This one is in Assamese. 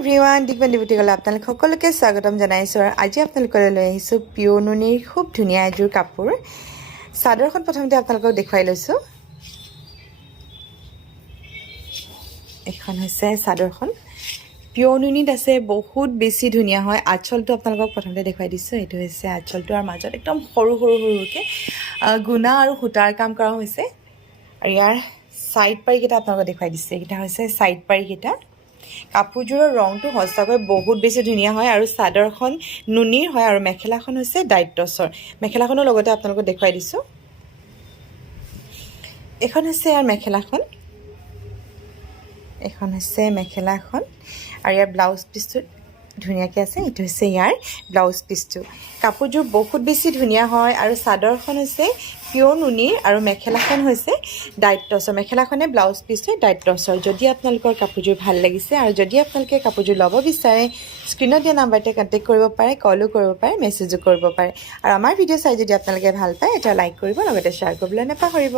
এভৰিৱান দিগবন্দী বুটিকলৈ আপোনালোক সকলোকে স্বাগতম জনাইছোঁ আৰু আজি আপোনালোকলৈ লৈ আহিছোঁ পিঅ' নুনিৰ খুব ধুনীয়া এযোৰ কাপোৰ চাদৰখন প্ৰথমতে আপোনালোকক দেখুৱাই লৈছোঁ এখন হৈছে চাদৰখন পিঅ' নুনিত আছে বহুত বেছি ধুনীয়া হয় আঁচলটো আপোনালোকক প্ৰথমতে দেখুৱাই দিছোঁ এইটো হৈছে আঁচলটো আৰু মাজত একদম সৰু সৰুকৈ গুণা আৰু সূতাৰ কাম কৰা হৈছে আৰু ইয়াৰ ছাইড পাৰিকেইটা আপোনালোকক দেখুৱাই দিছে এইকেইটা হৈছে ছাইড পাৰিকেইটা কাপোৰযোৰৰ ৰংটো সঁচাকৈ বহুত বেছি ধুনীয়া হয় আৰু চাদৰখন নুনিৰ হয় আৰু মেখেলাখন হৈছে ডাইট টচৰ মেখেলাখনৰ লগতে আপোনালোকক দেখুৱাই দিছোঁ এখন হৈছে ইয়াৰ মেখেলাখন এখন হৈছে মেখেলাখন আৰু ইয়াৰ ব্লাউজ পিচটো ধুনীয়াকৈ আছে এইটো হৈছে ইয়াৰ ব্লাউজ পিচটো কাপোৰযোৰ বহুত বেছি ধুনীয়া হয় আৰু চাদৰখন হৈছে পিঅ' নুনিৰ আৰু মেখেলাখন হৈছে ডাইট টচৰ মেখেলাখনে ব্লাউজ পিচটো ডাইট টচৰ যদি আপোনালোকৰ কাপোৰযোৰ ভাল লাগিছে আৰু যদি আপোনালোকে কাপোৰযোৰ ল'ব বিচাৰে স্ক্ৰীণত দিয়া নাম্বাৰতে কণ্টেক্ট কৰিব পাৰে কলো কৰিব পাৰে মেছেজো কৰিব পাৰে আৰু আমাৰ ভিডিঅ' চাই যদি আপোনালোকে ভাল পায় এটা লাইক কৰিব লগতে শ্বেয়াৰ কৰিবলৈ নাপাহৰিব